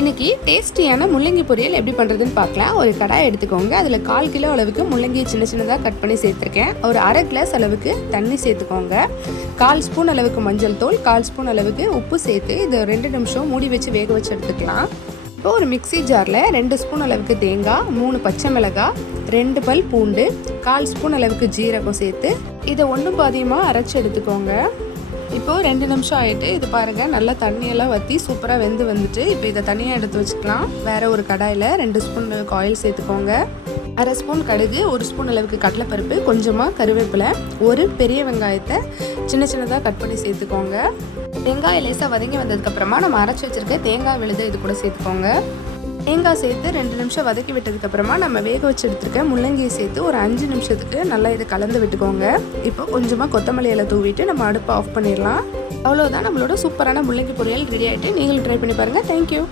இன்னைக்கு டேஸ்டியான முள்ளங்கி பொரியல் எப்படி பண்ணுறதுன்னு பார்க்கலாம். ஒரு கடாய் எடுத்துக்கோங்க. அதில் 1/4 கிலோ அளவுக்கு முள்ளங்கி சின்ன சின்னதாக கட் பண்ணி சேர்த்துருக்கேன். ஒரு அரை கிளாஸ் அளவுக்கு தண்ணி சேர்த்துக்கோங்க. 1/4 ஸ்பூன் அளவுக்கு மஞ்சள் தூள், 1/4 ஸ்பூன் அளவுக்கு உப்பு சேர்த்து இதை 2 நிமிஷம் மூடி வச்சு வேக வச்சு எடுத்துக்கலாம். இப்போ ஒரு மிக்ஸி ஜாரில் 2 ஸ்பூன் அளவுக்கு தேங்காய், 3 பச்சை மிளகாய், 2 பல் பூண்டு, 1/4 ஸ்பூன் அளவுக்கு ஜீரகம் சேர்த்து இதை ஒன்றும் பாதியமாக அரைச்சி எடுத்துக்கோங்க. இப்போது 2 நிமிஷம் ஆகிட்டு இது பாருங்கள், நல்லா தண்ணியெல்லாம் வற்றி சூப்பராக வெந்து வந்துட்டு இப்போ இதை தனியாக எடுத்து வச்சுக்கலாம். வேறு ஒரு கடாயில் 2 ஸ்பூன் அளவுக்கு ஆயில் சேர்த்துக்கோங்க. அரை ஸ்பூன் கடுகு, 1 ஸ்பூன் அளவுக்கு கடலைப்பருப்பு, கொஞ்சமாக கருவேப்பிலை, ஒரு பெரிய வெங்காயத்தை சின்ன சின்னதாக கட் பண்ணி சேர்த்துக்கோங்க. வெங்காயம் லேசாக வதங்கி வந்ததுக்கப்புறமா நம்ம அரைச்சி வச்சுருக்க தேங்காய் விழுது இது கூட சேர்த்துக்கோங்க. தேங்காய் சேர்த்து 2 நிமிஷம் வதக்கி விட்டதுக்கப்புறமா நம்ம வேக வச்சு எடுத்துருக்க முள்ளங்கியை சேர்த்து ஒரு 5 நிமிஷத்துக்கு நல்லா இதை கலந்து விட்டுக்கோங்க. இப்போ கொஞ்சமாக கொத்தமல்லி இலை தூவிட்டு நம்ம அடுப்பை ஆஃப் பண்ணிடலாம். அவ்வளோதான், நம்மளோட சூப்பரான முள்ளங்கி பொரியல் ரெடி ஆகிட்டு நீங்களும் ட்ரை பண்ணி பாருங்கள். தேங்க்யூ.